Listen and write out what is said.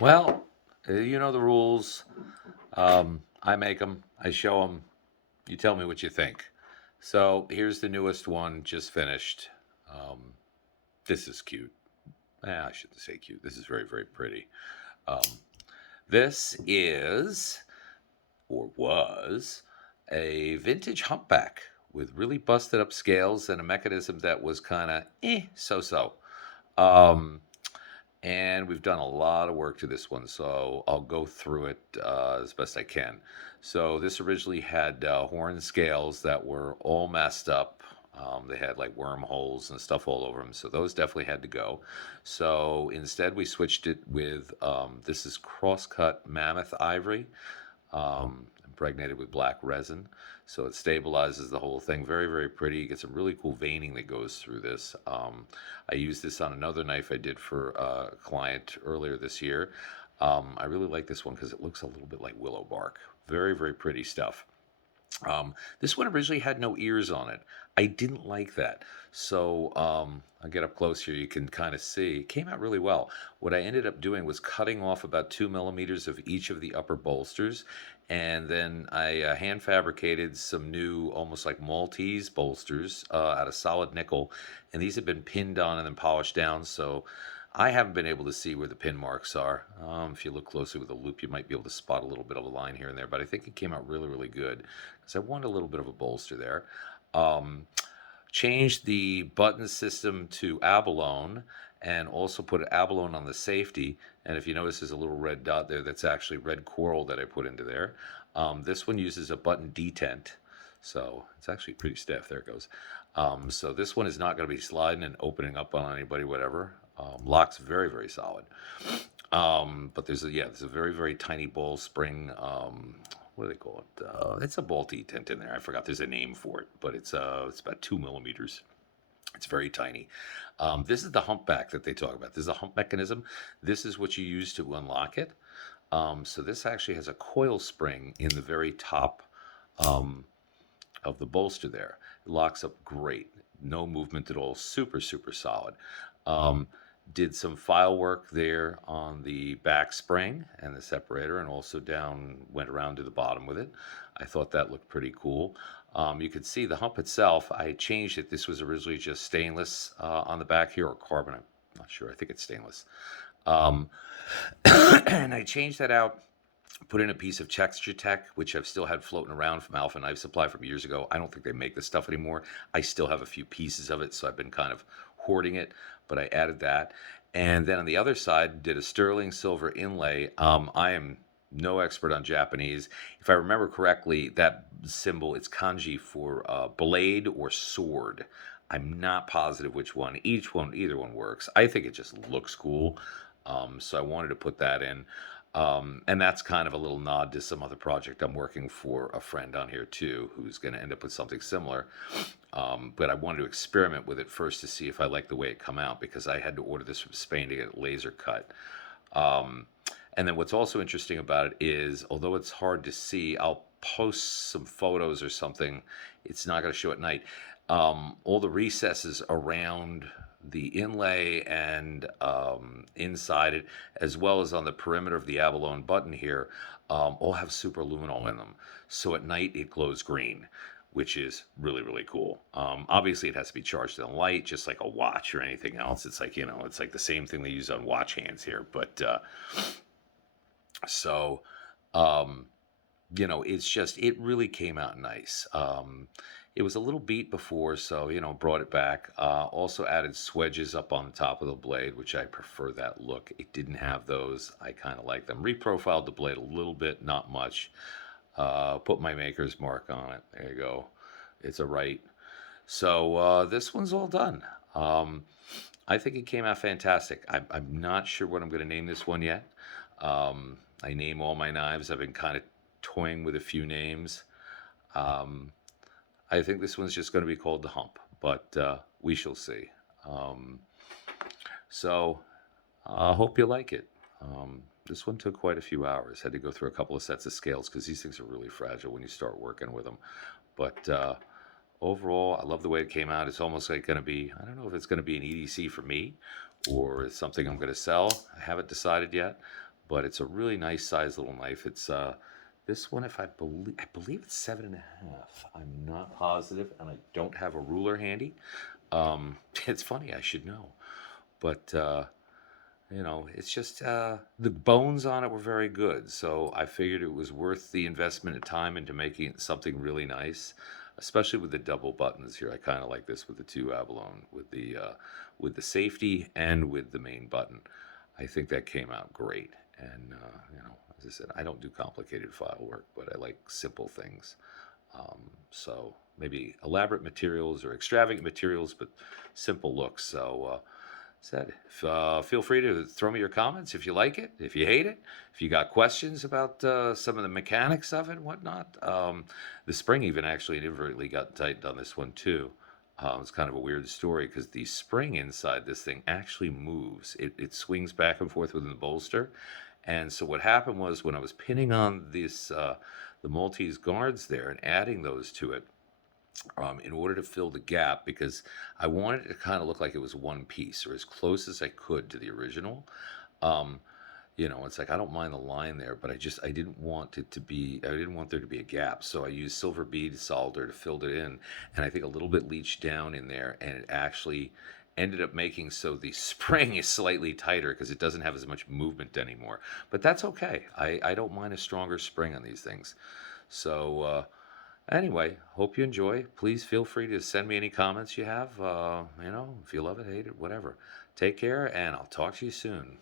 Well, you know the rules. I make them, I show them, you tell me what you think. So here's the newest one, just finished. Um, this is cute. I shouldn't say cute. This is very, very pretty. Um, this is, or was, a vintage humpback with really busted up scales and a mechanism that was kind of so so. Um, and we've done a lot of work to this one, so I'll go through it as best I can. So this originally had horn scales that were all messed up. They had like wormholes and stuff all over them, so those definitely had to go. So instead, we switched it with this is cross-cut mammoth ivory, impregnated with black resin. So it stabilizes the whole thing. Very, very pretty. You get some really cool veining that goes through this. I used this on another knife I did for a client earlier this year. I really like this one because it looks a little bit like willow bark. Very, very pretty stuff. This one originally had no ears on it. I didn't like that. So I'll get up close here. You can kind of see. It came out really well. What I ended up doing was cutting off about 2 millimeters of each of the upper bolsters. And then I hand fabricated some new, almost like Maltese bolsters out of solid nickel. And these have been pinned on and then polished down. So I haven't been able to see where the pin marks are. If you look closely with a loop, you might be able to spot a little bit of a line here and there, but I think it came out really, really good because I wanted a little bit of a bolster there. Um, Changed the button system to abalone and also put abalone on the safety. And if you notice, there's a little red dot there that's actually red coral that I put into there. This one uses a button detent. So it's actually pretty stiff. There it goes. So this one is not going to be sliding and opening up on anybody, whatever. Lock's very, very solid. But there's a very, very tiny ball spring. What do they call it? It's a ball detent in there. I forgot. There's a name for it, but it's about 2 millimeters. It's very tiny. This is the humpback that they talk about. This is a hump mechanism. This is what you use to unlock it. So this actually has a coil spring in the very top um, of the bolster there. It locks up great. No movement at all. Super, super solid. Um, did some file work there on the back spring and the separator, and also went around to the bottom with it. I thought that looked pretty cool. You could see the hump itself. I changed it. This was originally just stainless on the back here, or carbon. I'm not sure. I think it's stainless. Um, and I changed that out, put in a piece of texturetech, which I've still had floating around from Alpha Knife Supply from years ago. I don't think they make this stuff anymore. I still have a few pieces of it, so I've been kind of hoarding it, but I added that. And then on the other side, did a sterling silver inlay. I am no expert on Japanese. If I remember correctly, that symbol, it's kanji for blade or sword. I'm not positive which one. Either one works. I think it just looks cool. So I wanted to put that in. And that's kind of a little nod to some other project I'm working for a friend on here too, who's going to end up with something similar. But I wanted to experiment with it first to see if I like the way it come out, because I had to order this from Spain to get it laser cut. Um, and then what's also interesting about it is, although it's hard to see, I'll post some photos or something. It's not going to show at night. All the recesses around the inlay and inside it, as well as on the perimeter of the abalone button here, all have superluminol in them. So at night it glows green, which is really, really cool. Obviously, it has to be charged in light, just like a watch or anything else. It's like, it's like the same thing they use on watch hands here. But so, um, it really came out nice. It was a little beat before, so, brought it back. Also added swedges up on the top of the blade, which I prefer that look. It didn't have those. I kind of like them. Reprofiled the blade a little bit, not much. Put my maker's mark on it. There you go. It's a right. So this one's all done. I think it came out fantastic. I'm not sure what I'm going to name this one yet. I name all my knives. I've been kind of toying with a few names. Um, I think this one's just going to be called the Hump, but we shall see. Um, so I hope you like it. This one took quite a few hours. Had to go through a couple of sets of scales because these things are really fragile when you start working with them. But overall, I love the way it came out. It's almost like going to be, I don't know if it's going to be an EDC for me or it's something I'm going to sell. I haven't decided yet. but it's a really nice size little knife. It's this one, if I believe it's 7.5. I'm not positive, and I don't have a ruler handy. It's funny, I should know, but it's just the bones on it were very good, so I figured it was worth the investment of time into making it something really nice, especially with the double buttons here. I kind of like this with the two abalone, with the safety and with the main button. I think that came out great, and as I said, I don't do complicated file work, but I like simple things. So maybe elaborate materials or extravagant materials, but simple looks. So feel free to throw me your comments if you like it, if you hate it, if you got questions about some of the mechanics of it and whatnot. The spring even actually inadvertently got tightened on this one too. It's kind of a weird story because the spring inside this thing actually moves. It swings back and forth within the bolster. And so what happened was when I was pinning on the Maltese guards there and adding those to it, in order to fill the gap, because I wanted it to kind of look like it was one piece or as close as I could to the original. Um, it's like I don't mind the line there, but I didn't want I didn't want there to be a gap. So I used silver bead solder to fill it in, and I think a little bit leached down in there, and it actually ended up making so the spring is slightly tighter because it doesn't have as much movement anymore. But that's okay. I don't mind a stronger spring on these things. So, anyway, hope you enjoy. Please feel free to send me any comments you have. If you love it, hate it, whatever. Take care, and I'll talk to you soon.